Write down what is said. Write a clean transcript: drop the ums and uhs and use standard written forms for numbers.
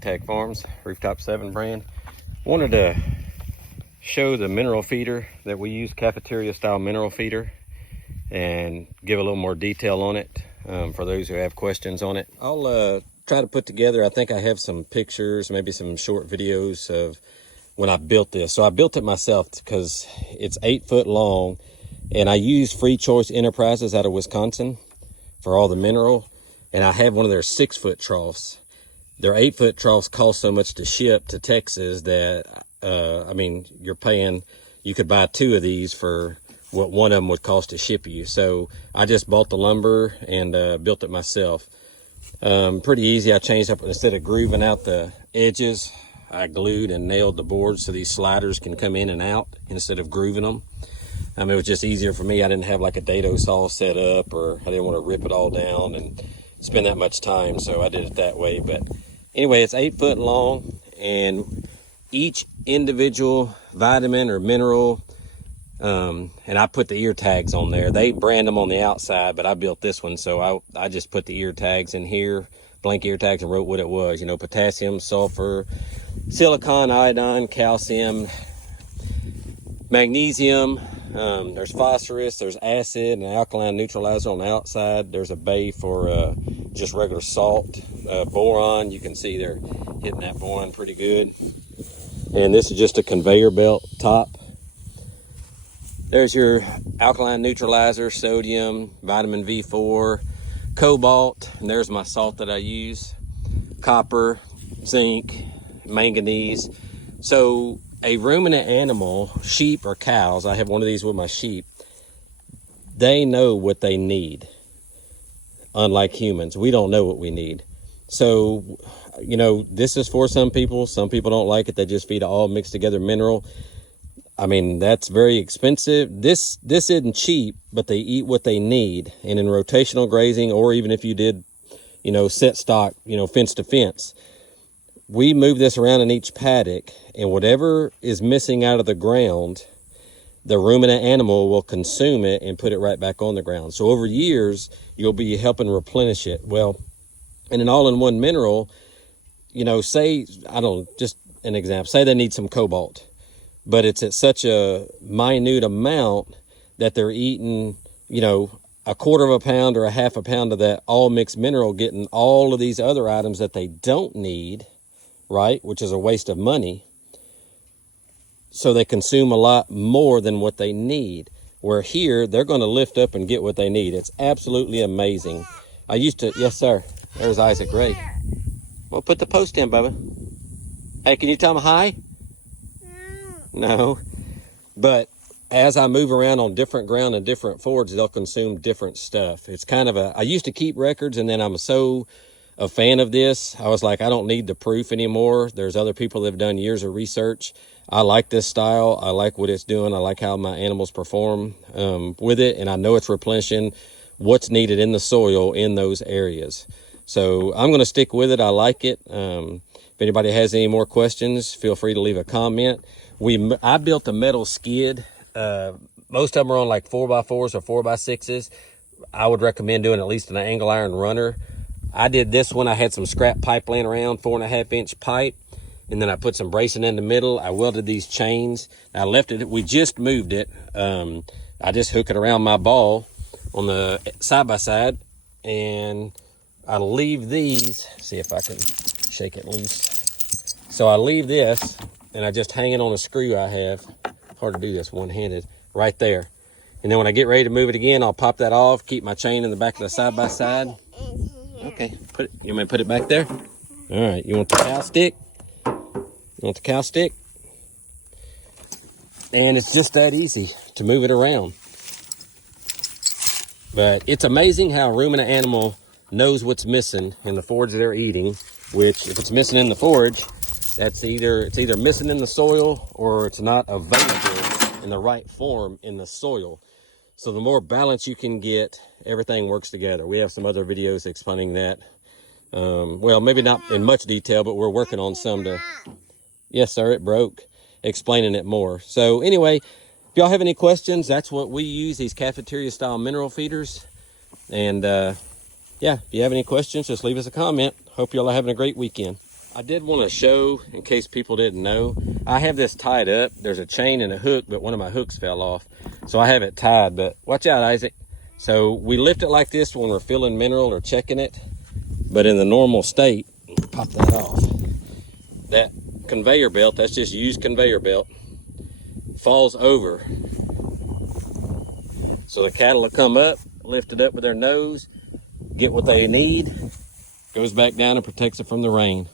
Big Tag Farms, Rooftop 7 brand. Wanted to show the mineral feeder that we use, cafeteria style mineral feeder, and give a little more detail on it for those who have questions on it. I'll try to put together, I think I have some pictures, maybe some short videos of when I built this. So I built it myself because it's 8 foot long, and I use Free Choice Enterprises out of Wisconsin for all the mineral, and I have one of their 6 foot troughs. Their 8 foot troughs cost so much to ship to Texas that, I mean, you're paying, you could buy 2 of these for what one of them would cost to ship you. So I just bought the lumber and built it myself. Pretty easy. I changed up, instead of grooving out the edges, I glued and nailed the boards so these sliders can come in and out instead of grooving them. It was just easier for me. I didn't have like a dado saw set up, or I didn't want to rip it all down and spend that much time, so I did it that way. But anyway, it's 8 foot long, and each individual vitamin or mineral, and I put the ear tags on there. They brand them on the outside, but I built this one, so I just put the ear tags in here, blank ear tags, and wrote what it was. You know, potassium, sulfur, silicon, iodine, calcium, magnesium. There's phosphorus, there's acid and alkaline neutralizer on the outside. There's a bay for just regular salt. Boron, you can see they're hitting that boron pretty good. And this is just a conveyor belt top. There's your alkaline neutralizer, sodium, vitamin V4, cobalt, and there's my salt that I use, copper, zinc, manganese. So a ruminant animal, sheep or cows, I have one of these with my sheep, they know what they need. Unlike humans, we don't know what we need. So, you know, this is for some people. Some people don't like it. They just feed all mixed together mineral. I mean, that's very expensive. This isn't cheap, but they eat what they need. And in rotational grazing, or even if you did, you know, set stock, you know, fence to fence, we move this around in each paddock, and whatever is missing out of the ground, the ruminant animal will consume it and put it right back on the ground. So over years, you'll be helping replenish it. Well, in an all-in-one mineral, you know, say, I don't know, just an example, say they need some cobalt, but it's at such a minute amount that they're eating, you know, a quarter of a pound or a half a pound of that all mixed mineral, getting all of these other items that they don't need, right? Which is a waste of money. So they consume a lot more than what they need. Where here, they're going to lift up and get what they need. It's absolutely amazing. I used to, yes sir, there's Isaac Ray. Well, put the post in, Bubba. Hey, can you tell him hi? No. But as I move around on different ground and different forage, they'll consume different stuff. It's kind of I used to keep records, and then I'm so a fan of this, I was like, I don't need the proof anymore. There's other people that have done years of research. I like this style. I like what it's doing. I like how my animals perform with it, and I know it's replenishing what's needed in the soil in those areas. So I'm going to stick with it. I like it. If anybody has any more questions, feel free to leave a comment. I built a metal skid. Most of them are on like 4x4s or 4x6s. I would recommend doing at least an angle iron runner. I did this one. I had some scrap pipe laying around, 4.5 inch pipe. And then I put some bracing in the middle. I welded these chains. I left it. We just moved it. I just hook it around my ball on the side by side, and I leave these. See if I can shake it loose. So I leave this, and I just hang it on a screw I have. Hard to do this one-handed. Right there. And then when I get ready to move it again, I'll pop that off. Keep my chain in the back of the side by side. Okay. You want me to put it back there? All right. You want the cow stick? You want the cow stick? And it's just that easy to move it around. But it's amazing how a ruminant animal knows what's missing in the forage they're eating, which if it's missing in the forage, it's either missing in the soil or it's not available in the right form in the soil. So the more balance you can get, everything works together. We have some other videos explaining that. Well, maybe not in much detail, but we're working on some to... Yes, sir, it broke. Explaining it more. So anyway, if y'all have any questions, that's what we use, these cafeteria style mineral feeders. And yeah, if you have any questions, just leave us a comment. Hope y'all are having a great weekend. I did want to show, in case people didn't know, I have this tied up. There's a chain and a hook, but one of my hooks fell off. So I have it tied, but watch out, Isaac. So we lift it like this when we're filling mineral or checking it. But in the normal state, pop that off. That conveyor belt, that's just used conveyor belt, falls over. So the cattle will come up, lift it up with their nose, get what they need, goes back down and protects it from the rain.